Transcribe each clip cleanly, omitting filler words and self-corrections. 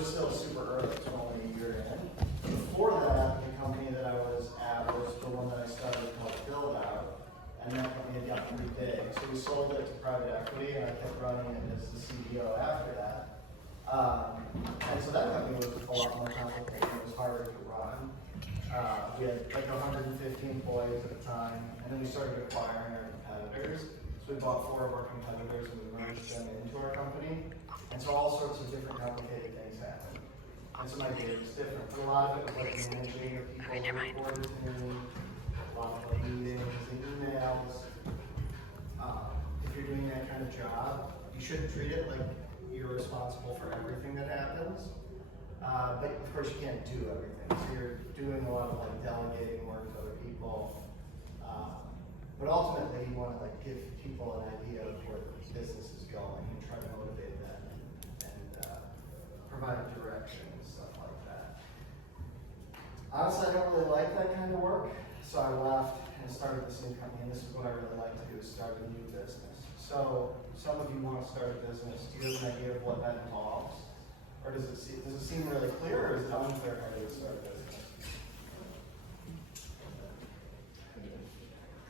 we're still super early, it's only a year in. Before that, the company that I was at was the one that I started called Build Out, and that company had gotten pretty big. So we sold it to private equity, and I kept running it as the CEO after that. And so that company was a lot more complicated, it was harder to run. We had like 150 employees at the time, and then we started acquiring our competitors. So we bought 4 of our competitors and we merged them into our company. And so all sorts of different complicated things happened. And so my day was different. But a lot of it was like managing the people who reported to me, a lot of like meetings and emails. If you're doing that kind of job, you shouldn't treat it like you're responsible for everything that happens. But of course you can't do everything. So you're doing a lot of like delegating work to other people. But ultimately you want to like give people an idea of where the business is going and try to motivate them and provide direction and stuff like that. Honestly, I don't really like that kind of work. So I left and started this new company, and this is what I really like to do, is start a new business. So some of you want to start a business. Do you have an idea of what that involves? Or does it seem really clear, or is it unclear how to start a business?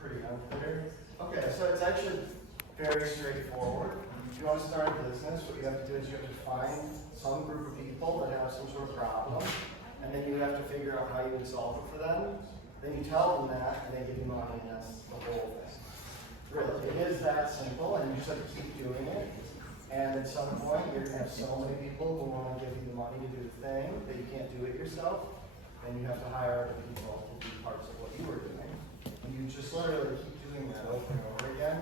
Pretty unclear. Okay, so it's actually very straightforward. If you want to start a business, what you have to do is you have to find some group of people that have some sort of problem, and then you have to figure out how you would solve it for them. Then you tell them that, and they give you money, and that's the whole thing. Really, it is that simple, and you just have to keep doing it. And at some point, you're going to have so many people who want to give you the money to do the thing that you can't do it yourself, and you have to hire other people to do parts of what you were doing. And you just literally keep doing that over and over again.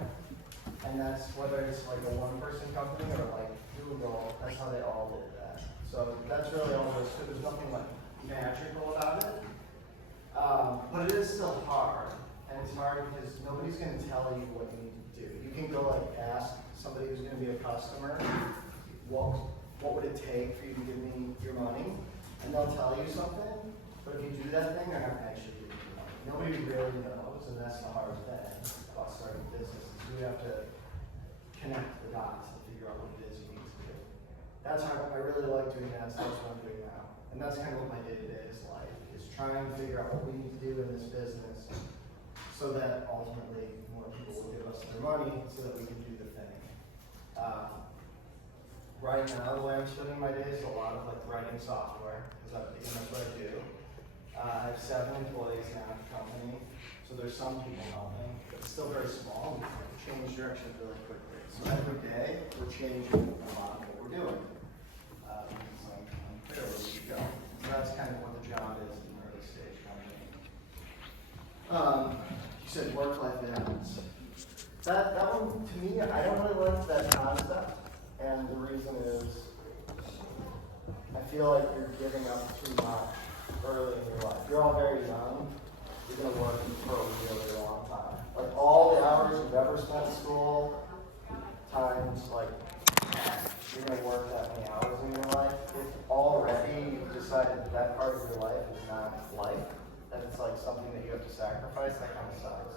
And that's whether it's like a one-person company or like Google, that's how they all did that. So that's really all there is to it. There's nothing like magical about it. But it is still hard. And it's hard because nobody's going to tell you what you need to do. You can go like ask somebody who's going to be a customer, what would it take for you to give me your money? And they'll tell you something. But if you do that thing, they're not actually giving you money. Nobody really knows, and that's the hard thing about starting a business. You have to connect the dots and figure out what it is you need to do. That's how I really like doing that, so that's what I'm doing now. And that's kind of what my day-to-day is like, is trying to figure out what we need to do in this business so that ultimately more people will give us their money so that we can do the thing. Right now, the way I'm spending my day is a lot of like writing software, because that's what I do. I have 7 employees now at the company, so there's some people helping. It's still very small. We can change directions really quickly. So every day, we're changing a lot of what we're doing. So I'm clear where we should go. So that's kind of what the job is in an early stage company. You said work-life balance. That one, to me, I don't really like that concept. And the reason is, I feel like you're giving up too much early in your life. You're all very young. You're going to work for a really long time. Like all the hours you've ever spent in school, times like you're going to work that many hours in your life. If already you've decided that part of your life is not life, that it's like something that you have to sacrifice, that kind of sucks.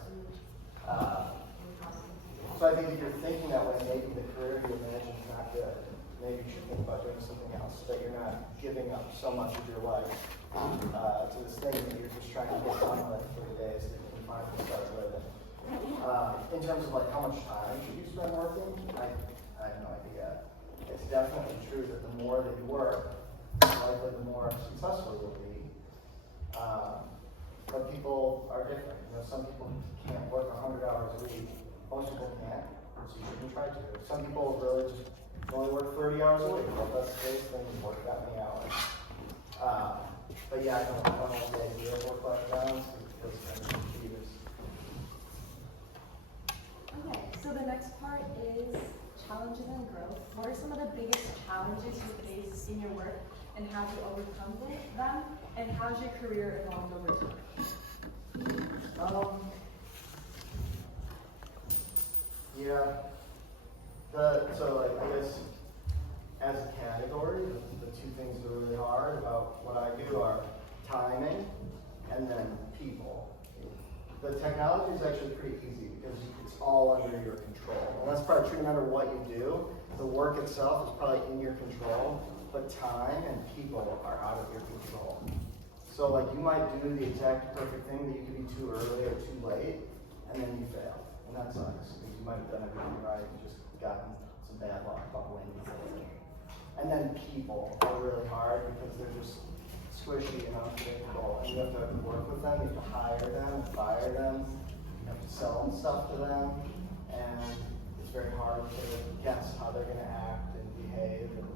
So I think if you're thinking that way, maybe the career you imagine is not good. Maybe you should think about doing something else so that you're not giving up so much of your life to this thing that you're just trying to get done with for the days that you can finally start living. In terms of like how much time should you spend working, I have no idea. It's definitely true that the more that you work, likely the more successful you'll be. But people are different. You know, some people can't work 100 hours a week. Most people can't, so you shouldn't try to. Some people really just only work 30 hours a week. Well, that's the case, then you work that many hours. But yeah, I don't like the idea of work-life balance because it's kind of confused. Okay, so the next part is challenges and growth. What are some of the biggest challenges you face in your work, and how do you overcome them? And how's your career evolved over time? Yeah. So like, I guess as a category, the 2 things that are really hard about what I do are timing and then people. The technology is actually pretty easy because it's all under your control. And that's probably true no matter what you do. The work itself is probably in your control. but time and people are out of your control. So like you might do the exact perfect thing, but you could be too early or too late, and then you fail. And that sucks, because you might have done everything right, and just gotten some bad luck about when you failed. And then people are really hard because they're just squishy and unpredictable, and you have to work with them, you have to hire them, fire them, you have to sell stuff to them, and it's very hard to guess how they're going to act and behave, and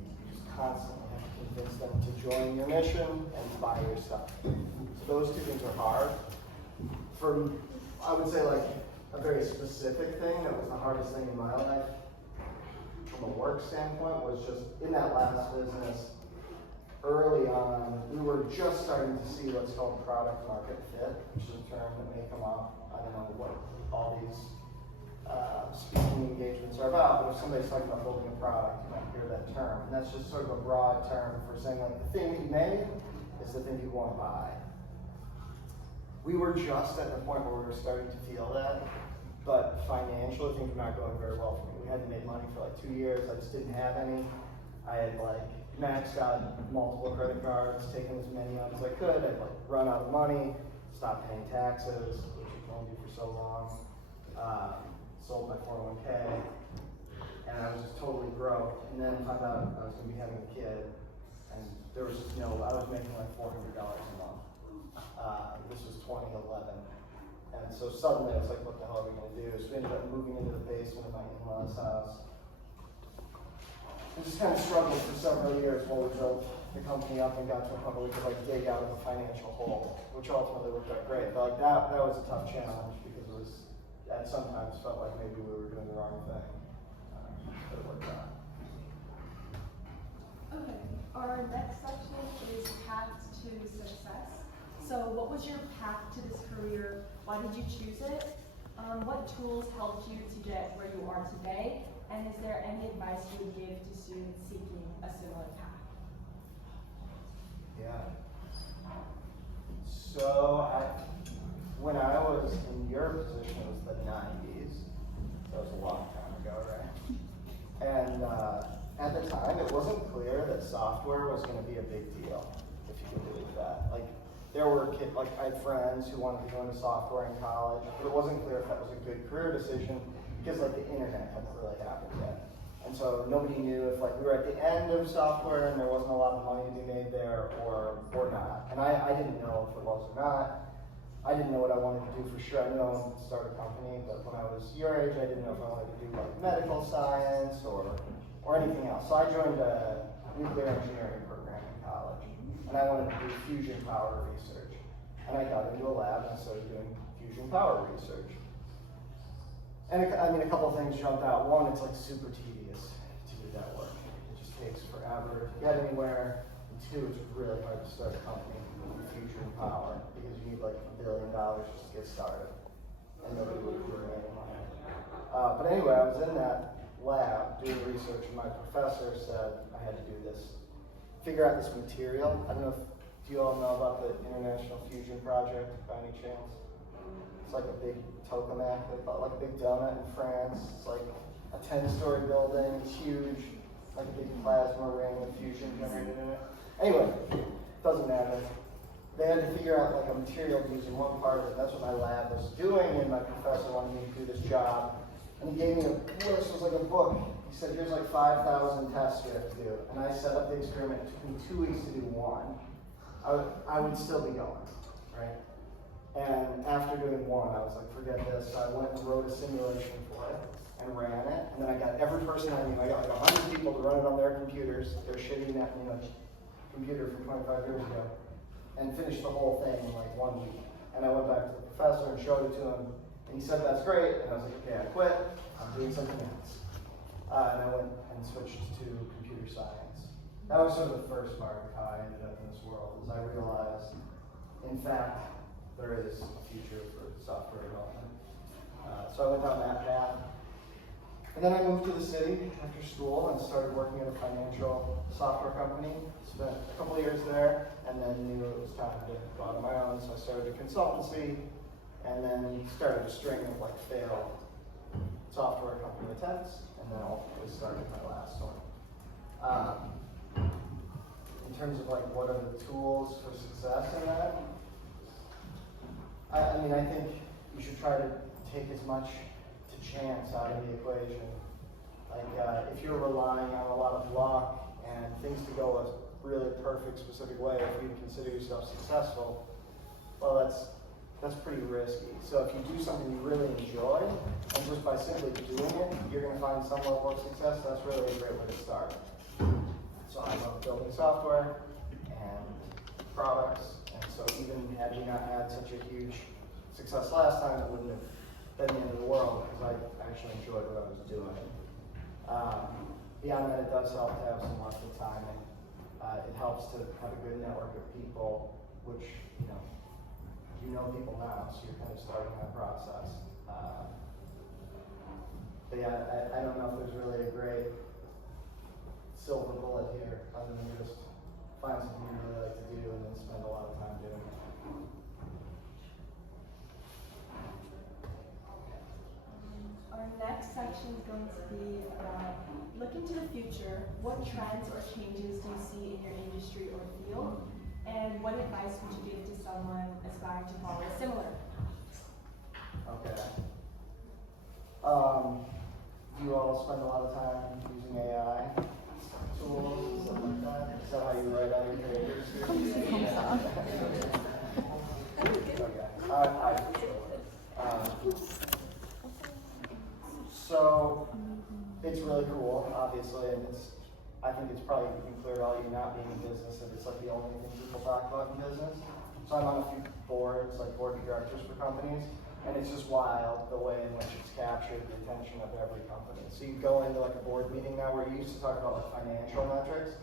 you just constantly have to convince them to join your mission and buy your stuff. So those two things are hard. For, I would say, like a very specific thing that was the hardest thing in my life from a work standpoint was just in that last business. Early on, we were just starting to see what's called product market fit, which is a term that may come up. I don't know what all these speaking engagements are about, but if somebody's talking about building a product, you might hear that term. And that's just sort of a broad term for saying like the thing you made is the thing you want to buy. We were just at the point where we were starting to feel that, but financially things were not going very well for me. We hadn't made money for like 2 years. I just didn't have any. I had like maxed out multiple credit cards, taken as many out as I could. I'd like run out of money, stopped paying taxes, which you can only do for so long. Sold my 401k, and I was just totally broke. And then found out I was going to be having a kid, and there was just I was making like $400 a month. This was 2011. And so suddenly I was like, what the hell are we going to do? So we ended up moving into the basement of my in-laws' house. We just kind of struggled for several years while we built the company up and got to a point where we could like dig out of a financial hole, which ultimately worked out great. But like that was a tough challenge because it was, at sometimes felt like maybe we were doing the wrong thing. But it worked out. Okay, our next section is path to success. So what was your path to this career? Why did you choose it? What tools helped you to get where you are today? And is there any advice you would give to students seeking a similar path? Yeah. So when I was in your position, it was the 90s. That was a long time ago, right? And at the time, it wasn't clear that software was going to be a big deal, if you can believe that. Like, there were kids, like I had friends who wanted to go into software in college, but it wasn't clear if that was a good career decision because like the internet hadn't really happened yet. And so nobody knew if like we were at the end of software and there wasn't a lot of money to be made there or not. And I didn't know if it was or not. I didn't know what I wanted to do for sure. I knew I wanted to start a company, but when I was your age, I didn't know if I wanted to do like medical science or anything else. So I joined a nuclear engineering program in college. And I wanted to do fusion power research. And I got into a lab and I started doing fusion power research. And a couple of things jumped out. One, it's like super tedious to do that work. It just takes forever to get anywhere. And two, it's really hard to start a company with fusion power because you need like $1 billion just to get started. And nobody would do any money. But anyway, I was in that lab doing research and my professor said I had to do this. Figure out this material. I don't know if you all know about the International Fusion Project by any chance. It's like a big tokamak, they call it like a big donut in France. It's like a 10-story building, it's huge, like a big plasma ring with fusion generated in it. Anyway, doesn't matter. They had to figure out like a material to use in one part of it. That's what my lab was doing, and my professor wanted me to do this job. And he gave me a list, it was like a book. He said, here's like 5,000 tests you have to do. And I set up the experiment. It took me 2 weeks to do one. I would still be going, right? And after doing one, I was like, forget this. So I went and wrote a simulation for it and ran it. And then I got every person I knew. I got like 100 people to run it on their computers. Their shitty computer from 25 years ago. And finished the whole thing in like 1 week. And I went back to the professor and showed it to him. And he said, that's great. And I was like, okay, I quit. I'm doing something else. And I went and switched to computer science. That was sort of the first part of how I ended up in this world, is I realized, in fact, there is a future for software development. So I went down that path. And then I moved to the city after school and started working at a financial software company. Spent a couple of years there, and then knew it was time to go out on my own, so I started a consultancy, and then started a string of like failed software company attempts, and then ultimately started my last one. In terms of like what are the tools for success in that, I mean, I think you should try to take as much to chance out of the equation. Like if you're relying on a lot of luck and things to go a really perfect, specific way, if you consider yourself successful, well, that's pretty risky. So if you do something you really enjoy, and just by simply doing it, you're going to find some level of success. That's really a great way to start. So I love building software and products, and so even had we not had such a huge success last time, it wouldn't have been the end of the world because I actually enjoyed what I was doing. Beyond that, it does help to have some luck with timing. It helps to have a good network of people, which, you know people now, so you're kind of starting that process. But yeah, I don't know if there's really a great silver bullet here, other than just find something you really like to do and then spend a lot of time doing it. Our next section is going to be about look into the future. What trends or changes do you see in your industry or field? And what advice would you give to someone aspiring to follow similar? Okay. Do you all spend a lot of time using AI tools and stuff like that? Is that how you write out your papers? Okay. So it's really cool, obviously, and I think it's probably become clear to all you not being in business that it's like the only thing people talk about in business. So I'm on a few boards, like board of directors for companies, and it's just wild the way in which it's captured the attention of every company. So you go into like a board meeting now where you used to talk about like financial metrics.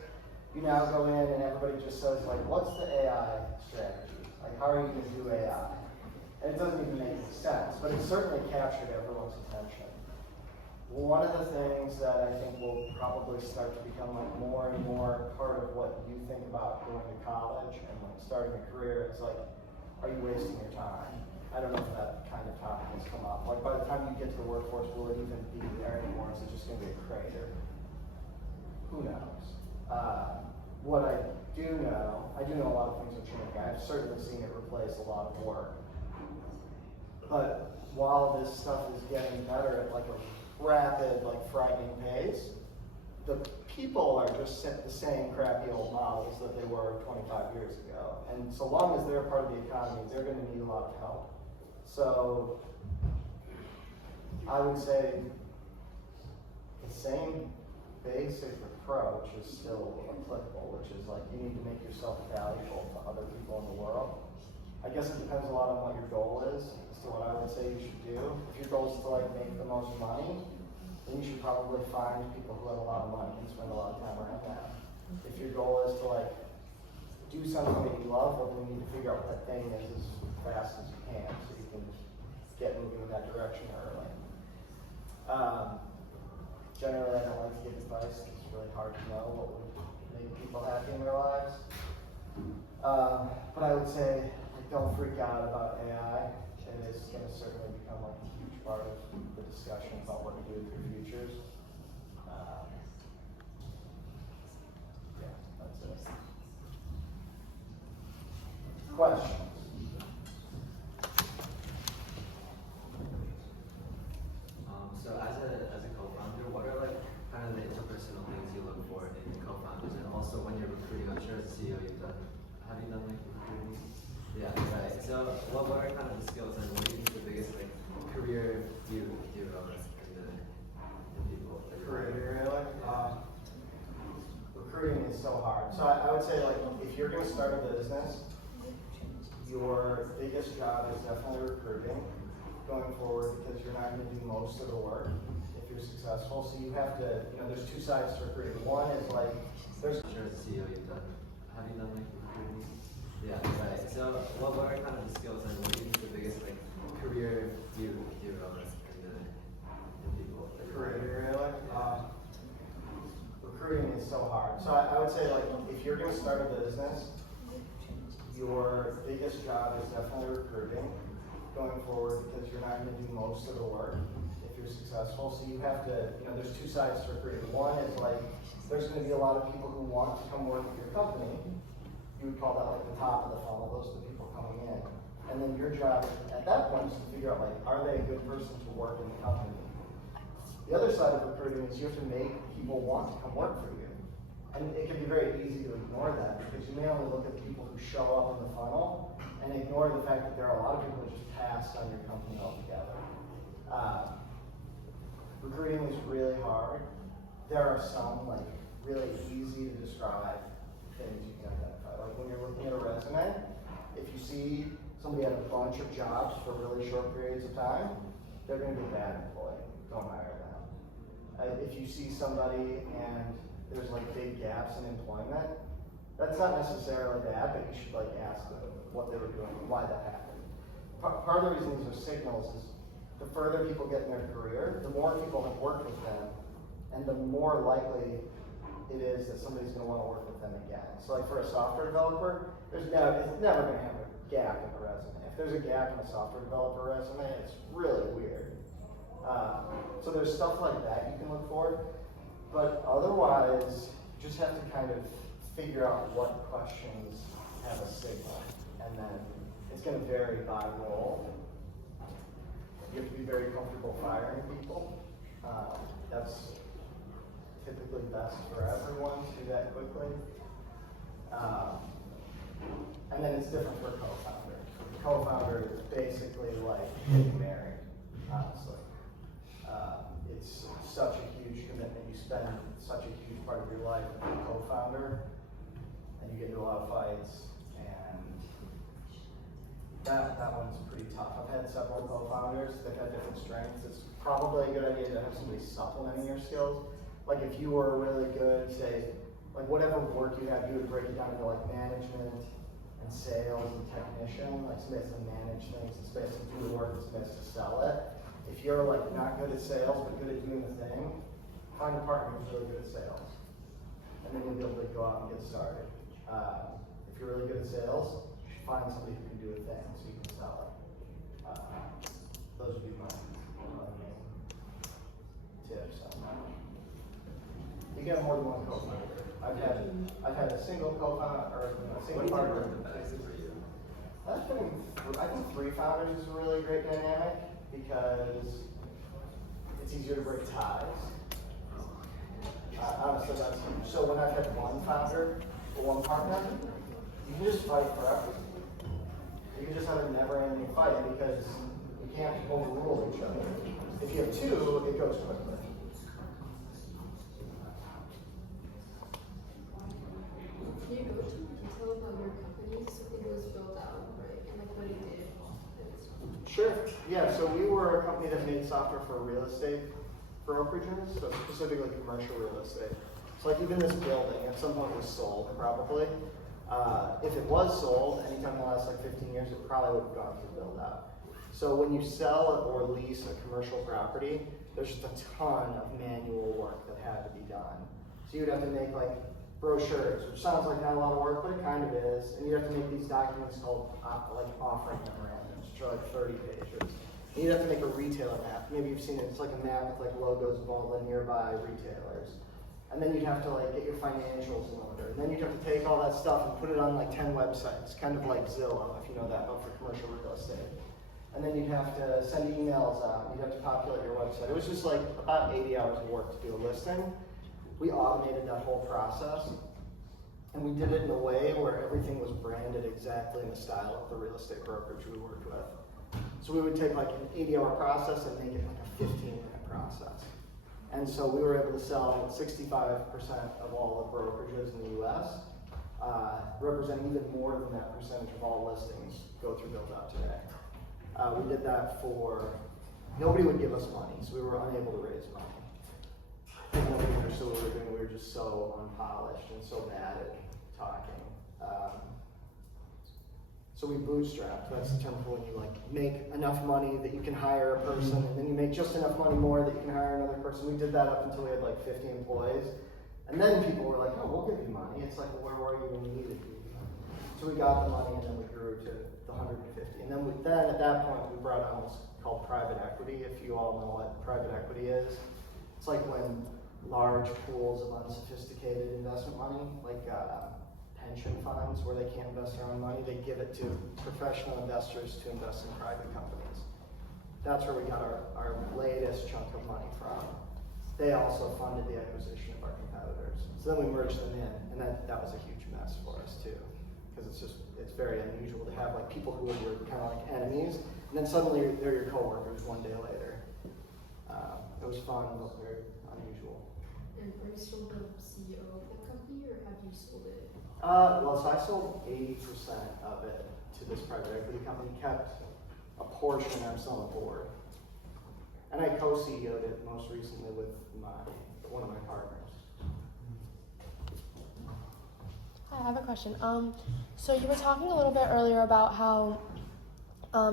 You now go in and everybody just says like, what's the AI strategy? Like, how are you going to do AI? And it doesn't even make any sense, but it certainly captured everyone's attention. One of the things that I think will probably start to become like more and more part of what you think about going to college and like starting a career is like, are you wasting your time? I don't know if that kind of topic has come up. Like by the time you get to the workforce, will it even be there anymore? Is it just going to be a crater? Who knows? What I do know a lot of things are changing. I've certainly seen it replace a lot of work. But while this stuff is getting better at like a rapid, like frightening pace, the people are just the same crappy old models that they were 25 years ago. And so long as they're part of the economy, they're going to need a lot of help. So I would say the same basic approach is still applicable, which is like you need to make yourself valuable to other people in the world. I guess it depends a lot on what your goal is as to what I would say you should do. If your goal is to like make the most money, then you should probably find people who have a lot of money and spend a lot of time around that. If your goal is to like do something that you love, well then you need to figure out what that thing is as fast as you can so you can get moving in that direction early. Generally I don't like to give advice. It's really hard to know what would make people happy in their lives. But I would say don't freak out about AI. It is going to certainly become like a huge part of the discussion about what to do with your futures. Yeah, that's it. Questions? So as a co-founder, what are like kind of the interpersonal things you look for in co-founders, and also when you're recruiting? I'm sure as a CEO have you done like recruiting? Yeah, right. So what are kind of the skills, and what do you think the biggest like career view in the people? Career, really? Recruiting is so hard. So I would say like if you're going to start a business, your biggest job is definitely recruiting going forward because you're not going to do most of the work if you're successful. So you have to, there's two sides to recruiting. One is like, I'm sure as a CEO have you done like recruiting? Yeah, right. So what are kind of the skills, and what do you think the biggest like career view in the people? Career, really? Recruiting is so hard. So I would say like if you're going to start a business, your biggest job is definitely recruiting going forward because you're not going to do most of the work if you're successful. So you have to, there's two sides to recruiting. One is like, there's going to be a lot of people who want to come work with your company. You would call that like the top of the funnel. Those are the people coming in. And then your job at that point is to figure out, like, are they a good person to work in the company? The other side of recruiting is you have to make people want to come work for you. And it can be very easy to ignore that because you may only look at the people who show up in the funnel and ignore the fact that there are a lot of people who just passed on your company altogether. Recruiting is really hard. There are some like really easy to describe things you can identify. Like when you're looking at a resume, if you see somebody had a bunch of jobs for really short periods of time, they're going to be a bad employee. Don't hire them. If you see somebody and there's like big gaps in employment, that's not necessarily bad, but you should like ask them what they were doing and why that happened. Part of the reason these are signals is the further people get in their career, the more people have worked with them, and the more likely it is that somebody's going to want to work with them again. So like for a software developer, it's never going to have a gap in the resume. If there's a gap in a software developer resume, it's really weird. So there's stuff like that you can look for, but otherwise, you just have to kind of figure out what questions have a signal, and then it's going to vary by role. You have to be very comfortable firing people. That's typically best for everyone to do that quickly. And then it's different for a co-founder. Co-founder is basically like getting married, honestly. It's such a huge commitment. You spend such a huge part of your life with a co-founder, and you get into a lot of fights, and that one's pretty tough. I've had several co-founders that have different strengths. It's probably a good idea to have somebody supplementing your skills. Like if you were really good, say, like whatever work you have, you would break it down into like management and sales and technician. Like somebody has to manage things, and somebody has to do the work, and somebody has to sell it. If you're like not good at sales but good at doing the thing, find a partner who's really good at sales, and then you'll be able to go out and get started. If you're really good at sales, you should find somebody who can do a thing so you can sell it. Those would be my main tips on that. You can have more than one co-founder. I've had a single co-founder or a single partner. I think 3 founders is a really great dynamic because it's easier to break ties. Honestly, that's huge. So when I've had one founder or one partner, you can just fight forever. You can just have a never-ending fight because you can't overrule each other. If you have 2, it goes quickly. Can you go into detail about your company? So I think it was built out, right? And like what it did. Sure. Yeah, so we were a company that made software for real estate brokerages, so specifically commercial real estate. So like even this building at some point was sold, probably. If it was sold, anytime in the last like 15 years, it probably would have gone through build out. So when you sell or lease a commercial property, there's just a ton of manual work that had to be done. So you'd have to make like brochures, which sounds like not a lot of work, but it kind of is. And you have to make these documents called like offering memorandums, which are like 30 pages. And you'd have to make a retailer map. Maybe you've seen it. It's like a map with like logos of all the nearby retailers. And then you'd have to like get your financials in order. And then you'd have to take all that stuff and put it on like 10 websites, kind of like Zillow, if you know that, but for commercial real estate. And then you'd have to send emails out. You'd have to populate your website. It was just like about 80 hours of work to do a listing. We automated that whole process, and we did it in a way where everything was branded exactly in the style of the real estate brokerage we worked with. So we would take like an 80-hour process and make it like a 15-minute process. And so we were able to sell 65% of all the brokerages in the US, representing even more than that percentage of all listings go through build out today. We did that for, nobody would give us money, so we were unable to raise money. Nobody understood what we were doing. We were just so unpolished and so bad at talking. So we bootstrapped. That's the term for when you like make enough money that you can hire a person, and then you make just enough money more that you can hire another person. We did that up until we had like 50 employees, and then people were like, "Oh, we'll give you money." It's like, well, where were you when you needed you? So we got the money, and then we grew to the 150. And then at that point, we brought on this called private equity, if you all know what private equity is. It's like when large pools of unsophisticated investment money, like pension funds where they can't invest their own money, they give it to professional investors to invest in private companies. That's where we got our latest chunk of money from. They also funded the acquisition of our competitors. So then we merged them in, and that was a huge mess for us too. Because it's very unusual to have like people who are your kind of like enemies, and then suddenly they're your coworkers one day later. It was fun, but very unusual. And are you still the CEO of the company, or have you sold it? Well, so I sold 80% of it to this private equity company, kept a portion, I'm still on the board. And I co-CEO'd it most recently with one of my partners. Hi, I have a question. So you were talking a little bit earlier about how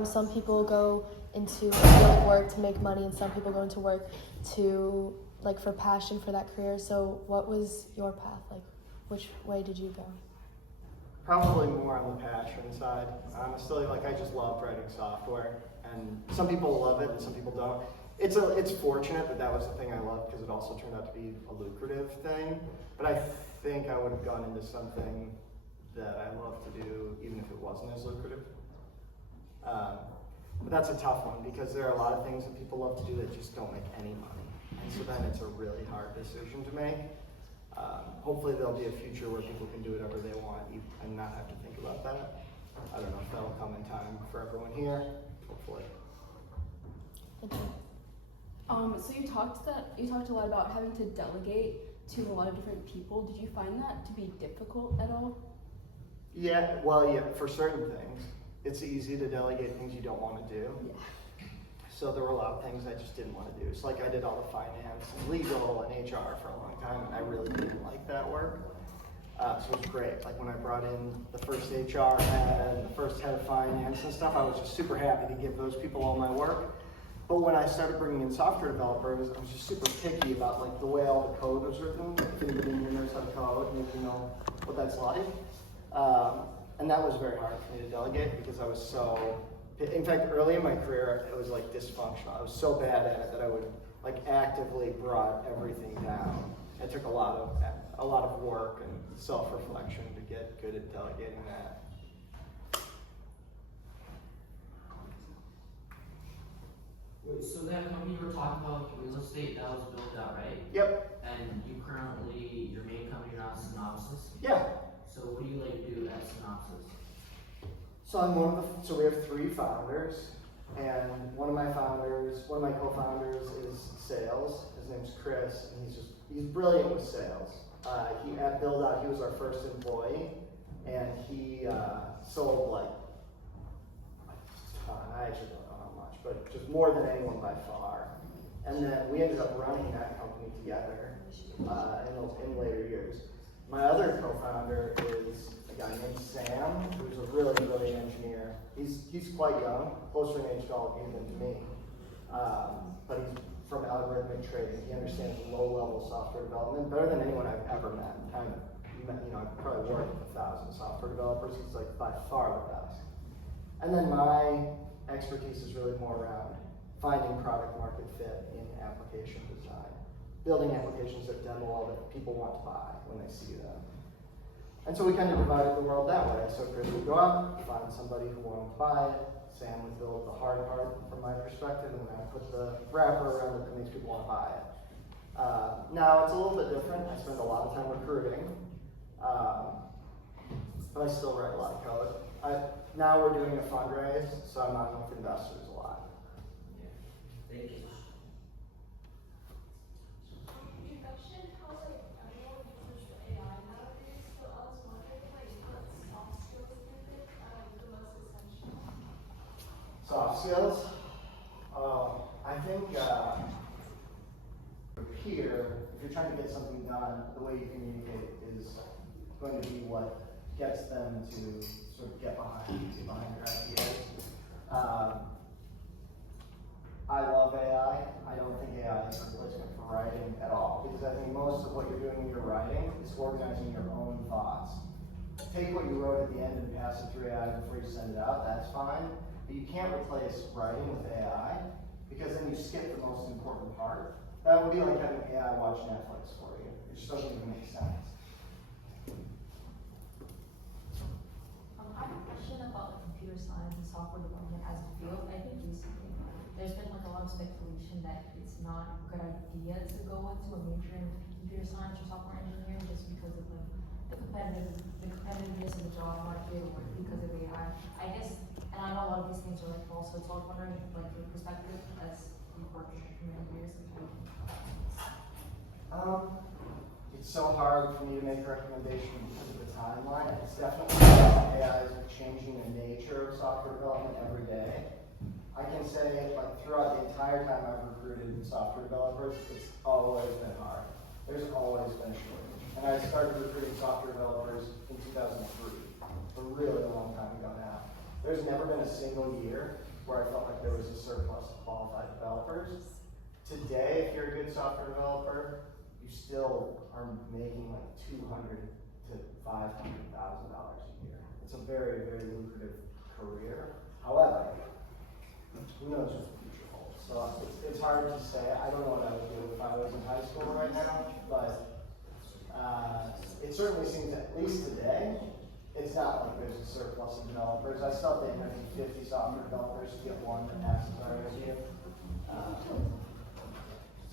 some people go into like work to make money, and some people go into work to like for passion for that career. So what was your path? Like, which way did you go? Probably more on the passion side. Honestly, like I just loved writing software, and some people love it and some people don't. It's fortunate that was the thing I loved because it also turned out to be a lucrative thing. But I think I would have gone into something that I love to do even if it wasn't as lucrative. But that's a tough one because there are a lot of things that people love to do that just don't make any money. And so then it's a really hard decision to make. Hopefully there'll be a future where people can do whatever they want and not have to think about that. I don't know if that'll come in time for everyone here, hopefully. Thank you. So you talked a lot about having to delegate to a lot of different people. Did you find that to be difficult at all? Yeah, well, yeah, for certain things. It's easy to delegate things you don't want to do. Yeah. So there were a lot of things I just didn't want to do. So like I did all the finance and legal and HR for a long time, and I really didn't like that work. So it was great. Like when I brought in the first HR head and the first head of finance and stuff, I was just super happy to give those people all my work. But when I started bringing in software developers, I was just super picky about like the way all the code was written. If anybody in here knows how to code, and if you know what that's like. And that was very hard for me to delegate because I was so, in fact, early in my career, it was like dysfunctional. I was so bad at it that I would like actively brought everything down. It took a lot of work and self-reflection to get good at delegating that. Wait, so that company you were talking about, real estate, that was built out, right? Yep. And you currently, your main company now is Synopsys? Yeah. So what do you like do at Synopsys? So so we have 3 founders, and one of my co-founders is sales. His name's Chris, and he's brilliant with sales. At Build Out, he was our first employee, and he sold like a ton. I actually don't know how much, but just more than anyone by far. And then we ended up running that company together in later years. My other co-founder is a guy named Sam, who's a really brilliant engineer. He's quite young, closer in age to all of you than to me. But he's from algorithmic trading. He understands low-level software development better than anyone I've ever met. I've probably worked with 1,000 software developers. He's like by far the best. And then my expertise is really more around finding product market fit in application design. Building applications that demo all that people want to buy when they see them. And so we kind of divided the world that way. So Chris would go out, find somebody who wanted to buy it. Sam would build the hard part from my perspective, and then I put the wrapper around it that makes people want to buy it. Now it's a little bit different. I spend a lot of time recruiting, but I still write a lot of code. Now we're doing a fundraise, so I'm on with investors a lot. Yeah. Thank you. You mentioned how like everyone uses AI nowadays, so I was wondering like what soft skills do you think are like the most essential? Soft skills? I think here, if you're trying to get something done, the way you communicate is going to be what gets them to sort of get behind your ideas. I love AI. I don't think AI is a replacement for writing at all, because I think most of what you're doing when you're writing is organizing your own thoughts. Take what you wrote at the end and pass it through AI before you send it out, that's fine. but you can't replace writing with AI because then you skip the most important part. That would be like having AI watch Netflix for you. It just doesn't even make sense. I have a question about computer science and software development as a field. I think recently there's been like a lot of speculation that it's not a good idea to go into a major in computer science or software engineering just because of like the competitiveness of the job market or because of AI. I guess, and I know a lot of these things are like false, so I was wondering like your perspective as you've worked in it for many years. It's so hard for me to make a recommendation because of the timeline. It's definitely AI is changing the nature of software development every day. I can say, like, throughout the entire time I've recruited software developers, it's always been hard. There's always been a shortage. And I started recruiting software developers in 2003, a really long time ago now. There's never been a single year where I felt like there was a surplus of qualified developers. Today, if you're a good software developer, you still are making like $200,000 to $500,000 a year. It's a very, very lucrative career. However, who knows what the future holds? So it's hard to say. I don't know what I would do if I was in high school right now, but it certainly seems, at least today, it's not like there's a surplus of developers. I still think I need 50 software developers to get one that passes our interview.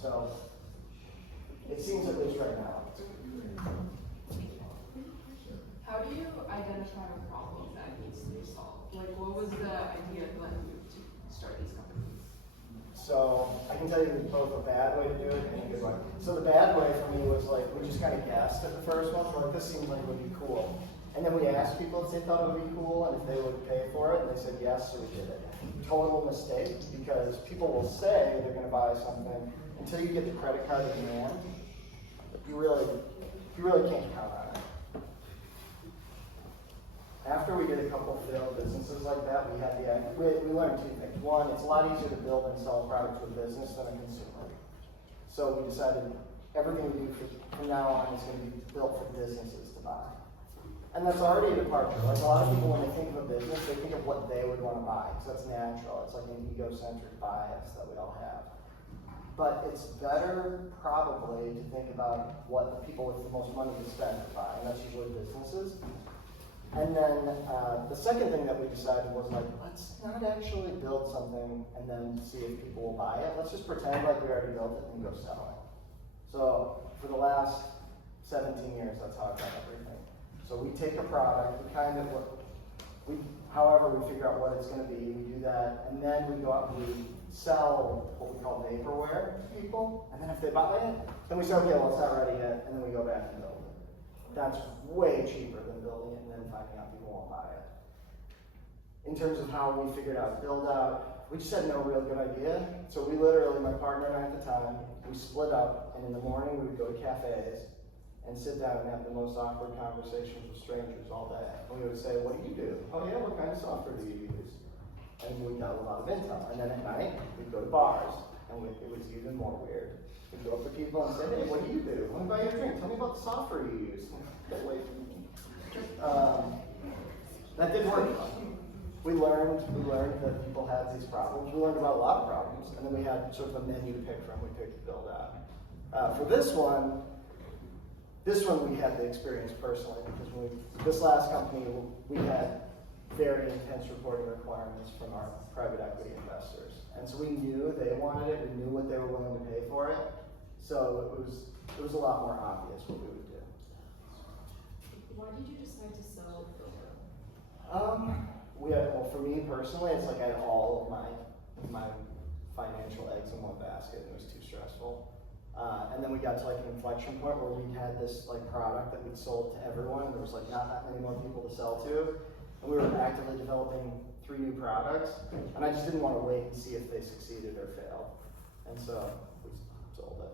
So it seems at least right now. How do you identify a problem that needs to be solved? Like, what was the idea that led you to start these companies? So I can tell you both a bad way to do it and a good way. So the bad way for me was like, we just kind of guessed at the first one. We're like, this seems like it would be cool. And then we asked people if they thought it would be cool and if they would pay for it, and they said yes, so we did it. Total mistake, because people will say they're going to buy something until you get the credit card in hand. You really can't count on it. After we did a couple failed businesses like that, we learned two things. One, it's a lot easier to build and sell a product to a business than a consumer. So we decided everything we do from now on is going to be built for businesses to buy. And that's already a departure. Like a lot of people, when they think of a business, they think of what they would want to buy, because that's natural. It's like an egocentric bias that we all have. But it's better probably to think about what the people with the most money to spend to buy, and that's usually businesses. And then the second thing that we decided was like, let's not actually build something and then see if people will buy it. Let's just pretend like we already built it and go sell it. So for the last 17 years, that's how I've done everything. So we take a product, however we figure out what it's going to be, we do that, and then we go out and we sell what we call vaporware to people, and then if they buy it, then we say, okay, well, it's not ready yet, and then we go back and build it. That's way cheaper than building it and then finding out people won't buy it. In terms of how we figured out build out, we just had no real good idea. So we literally, my partner and I at the time, we split up, and in the morning we would go to cafes and sit down and have the most awkward conversations with strangers all day. And we would say, what do you do? Oh yeah, what kind of software do you use? And we got a lot of intel. And then at night, we'd go to bars, and it was even more weird. We'd go up to people and say, hey, what do you do? Let me buy you a drink. Tell me about the software you use. Get away from me. That did work. We learned that people had these problems. We learned about a lot of problems, and then we had sort of a menu to pick from. We picked build out. For this one we had the experience personally, because this last company, we had very intense reporting requirements from our private equity investors. And so we knew they wanted it, we knew what they were willing to pay for it. So it was a lot more obvious what we would do. Why did you decide to sell Tillery? Well, for me personally, it's like I had all of my financial eggs in one basket, and it was too stressful. And then we got to like an inflection point where we had this like product that we'd sold to everyone, and there was like not that many more people to sell to. And we were actively developing 3 new products, and I just didn't want to wait and see if they succeeded or failed. And so we sold it.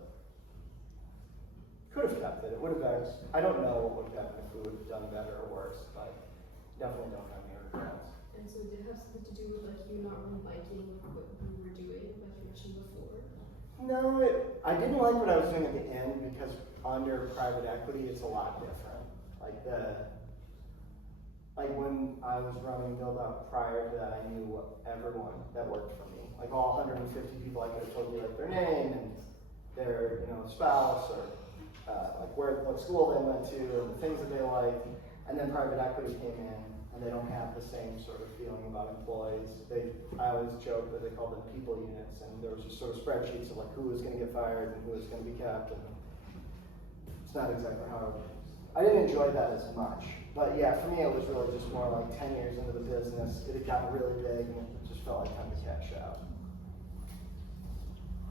Could have kept it. It would have been, I don't know what would have happened if we would have done better or worse, but definitely don't have any regrets. And so did it have something to do with like you not really liking what you were doing, like you mentioned before? No, I didn't like what I was doing at the end, because under private equity, it's a lot different. Like like when I was running Build Up prior to that, I knew everyone that worked for me. Like all 150 people, I could have told you like their name and their, spouse or like what school they went to and the things that they liked. And then private equity came in and they don't have the same sort of feeling about employees. I always joke that they called them people units, and there was just sort of spreadsheets of like who was going to get fired and who was going to be kept. And it's not exactly how I didn't enjoy that as much. But yeah, for me it was really just more like 10 years into the business, it had gotten really big and it just felt like time to cash out.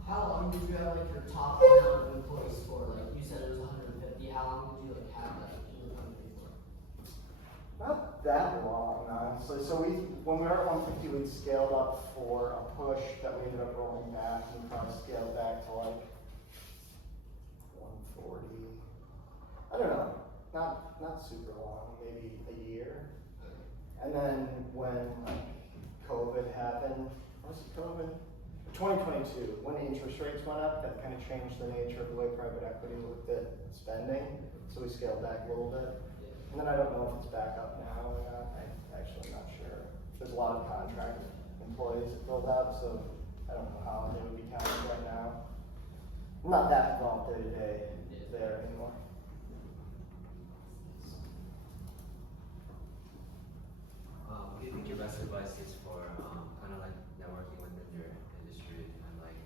How long did you have like your top amount of employees for? Like you said it was 150. How long did you like have that in the company for? Not that long, honestly. So when we were at 150, we'd scaled up for a push that we ended up rolling back, and we probably scaled back to like 140. I don't know, not super long, maybe a year. And then when COVID happened, was it COVID? 2022, when interest rates went up, that kind of changed the nature of the way private equity looked at spending. So we scaled back a little bit. And then I don't know if it's back up now or not. I'm actually not sure. There's a lot of contract employees that filled out, so I don't know how they would be counted right now. I'm not that involved day to day there anymore. What do you think your best advice is for kind of like networking within your industry and like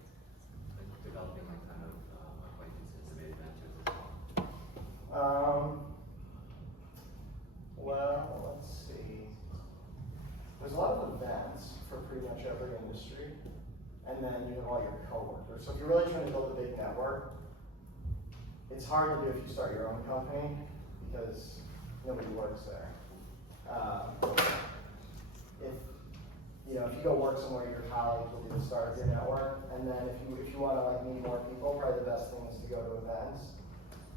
developing like kind of acquaintances and maybe mentors as well? Well, let's see. There's a lot of events for pretty much every industry, and then you have all your coworkers. So if you're really trying to build a big network, it's hard to do if you start your own company because nobody works there. If you go work somewhere, your colleagues will be the start of your network, and then if you want to like meet more people, probably the best thing is to go to events.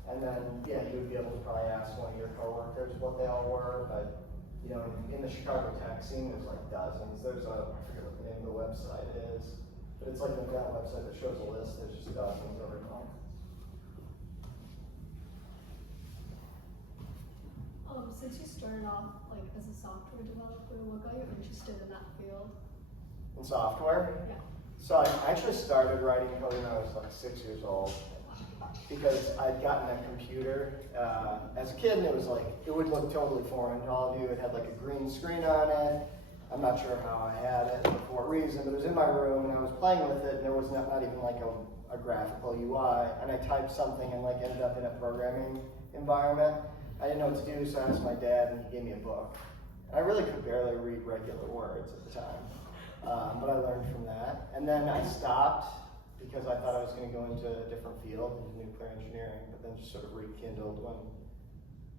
And then, you would be able to probably ask one of your coworkers what they all were, but, in the Chicago tech scene, there's like dozens. I forget what the name of the website is, but it's like an event website that shows a list, there's just dozens every month. Since you started off like as a software developer, what got you interested in that field? In software? Yeah. So I actually started writing code when I was like 6 years old, because I'd gotten a computer as a kid, and it would look totally foreign to all of you. It had like a green screen on it. I'm not sure how I had it, for what reason, but it was in my room, and I was playing with it, and there was not even like a graphical UI, and I typed something and like ended up in a programming environment. I didn't know what to do, so I asked my dad, and he gave me a book. And I really could barely read regular words at the time, but I learned from that. And then I stopped because I thought I was going to go into a different field, into nuclear engineering, but then just sort of rekindled when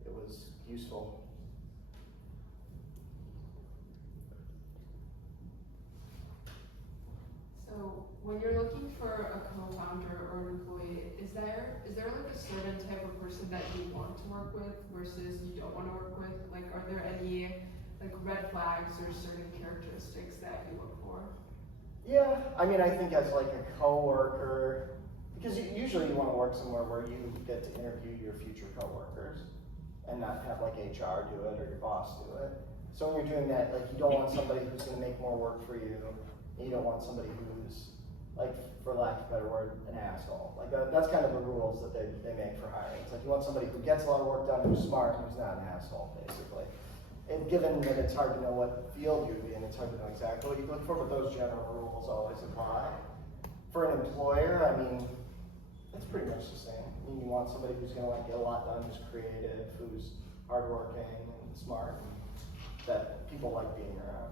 it was useful. So when you're looking for a co-founder or an employee, is there like a certain type of person that you want to work with versus you don't want to work with? Like, are there any like red flags or certain characteristics that you look for? Yeah, I think as like a coworker, because usually you want to work somewhere where you get to interview your future coworkers and not have like HR do it or your boss do it. So when you're doing that, like you don't want somebody who's going to make more work for you, and you don't want somebody who's, like, for lack of a better word, an asshole. Like that's kind of the rules that they make for hiring. It's like you want somebody who gets a lot of work done, who's smart, who's not an asshole, basically. And given that it's hard to know what field you'd be in, it's hard to know exactly what you look for, but those general rules always apply. For an employer, it's pretty much the same. You want somebody who's going to like get a lot done, who's creative, who's hardworking and smart, and that people like being around.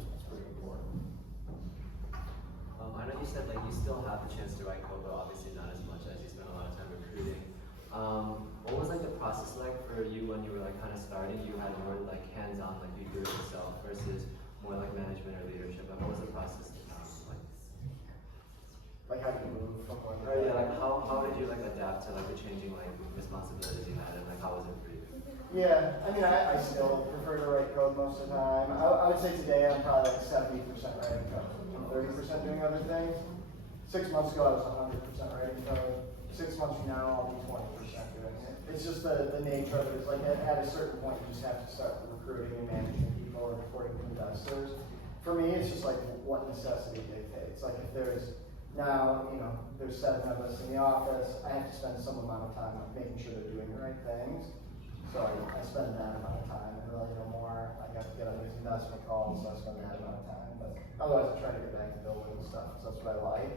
That's pretty important. I know you said like you still have the chance to write code, but obviously not as much as you spend a lot of time recruiting. What was like the process like for you when you were like kind of starting? You had more like hands-on, like you do it yourself, versus more like management or leadership. Like what was the process like? Like how do you move from one to Or the yeah, other? like how did you like adapt to like the changing like responsibilities you had, and like how was it for you? Yeah, I still prefer to write code most of the time. I would say today I'm probably like 70% writing code and 30% doing other things. 6 months ago I was 100% writing code. 6 months from now, I'll be 20% doing it. It's just the nature of it. It's like at a certain point, you just have to start recruiting and managing people and reporting to investors. For me, it's just like what necessity dictates. Like if there's now, there's 7 of us in the office, I have to spend some amount of time making sure they're doing the right things. So I spend that amount of time, and really no more. I got to get on these investment calls, so I spend that amount of time. But otherwise, I try to get back to building stuff, because that's what I like.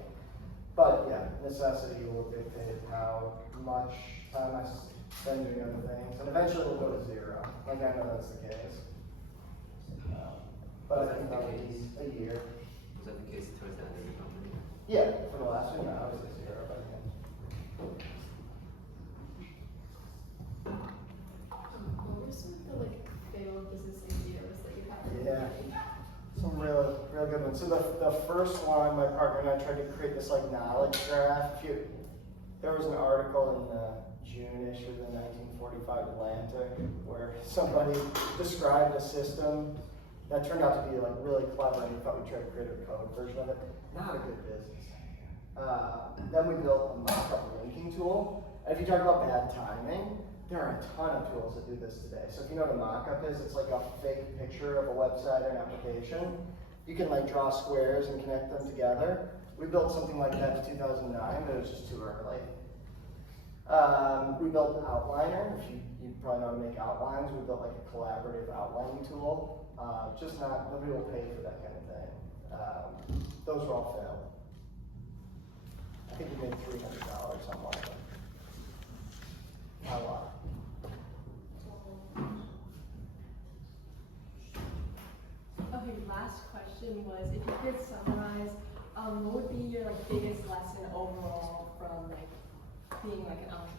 But yeah, necessity will dictate how much time I spend doing other things, and eventually it'll go to 0. Like I know that's the case. But I think that would be a year. Was that the case towards the end of the company? Yeah, for the last one, I was at 0 by the end. What were some of the failed business ideas that you had? Yeah. Some real good ones. So the first one, my partner and I tried to create this knowledge graph. There was an article in the June issue of the 1945 Atlantic where somebody described a system that turned out to be really clever, and we thought we tried to create a code version of it. Not a good business. Then we built a mock-up linking tool. And if you talk about bad timing, there are a ton of tools that do this today. So if you know what a mock-up is, it's like a fake picture of a website or an application. You can draw squares and connect them together. We built something like that in 2009, but it was just too early. We built an outliner. If you probably know how to make outlines. We built a collaborative outlining tool. Nobody will pay for that kind of thing. Those were all failed. I think we made $300 on one of them. Not a lot. Okay, last question was if you could summarize, what would be your biggest lesson overall from being an entrepreneur?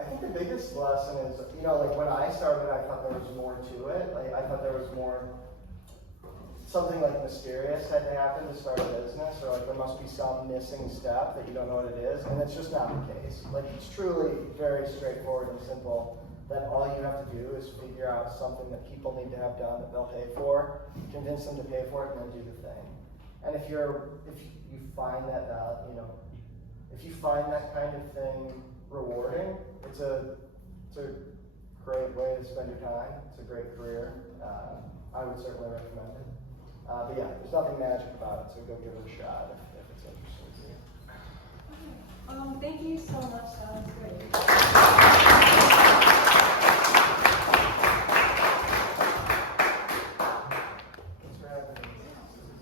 I think the biggest lesson is, when I started, I thought there was more to it. I thought there was something mysterious had to happen to start a business, or there must be some missing step that you don't know what it is, and it's just not the case. It's truly very straightforward and simple, that all you have to do is figure out something that people need to have done that they'll pay for, convince them to pay for it, and then do the thing. And if you find that, if you find that kind of thing rewarding, it's a great way to spend your time. It's a great career. I would certainly recommend it. But yeah, there's nothing magic about it, so go give it a shot if it's interesting to you. Thank you so much. That was great. Thanks for having me.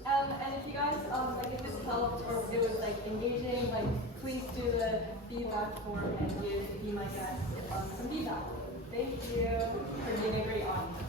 And if you guys, if this helped or it was engaging, please do the feedback form and give Be My Guest some feedback. Thank you for being a great audience.